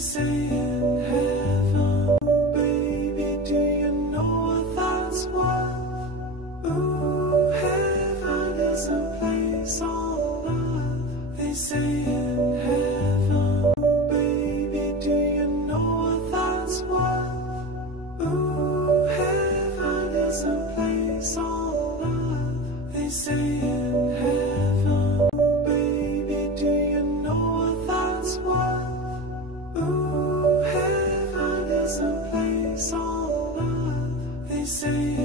say in heaven, baby, do you know what that's worth? Ooh, heaven is a place on earth. They say in heaven, baby, do you know what that's worth? Ooh, heaven is a place on earth. They say in heaven, baby, do you know what that's worth? Ooh, heaven is a place on earth. They say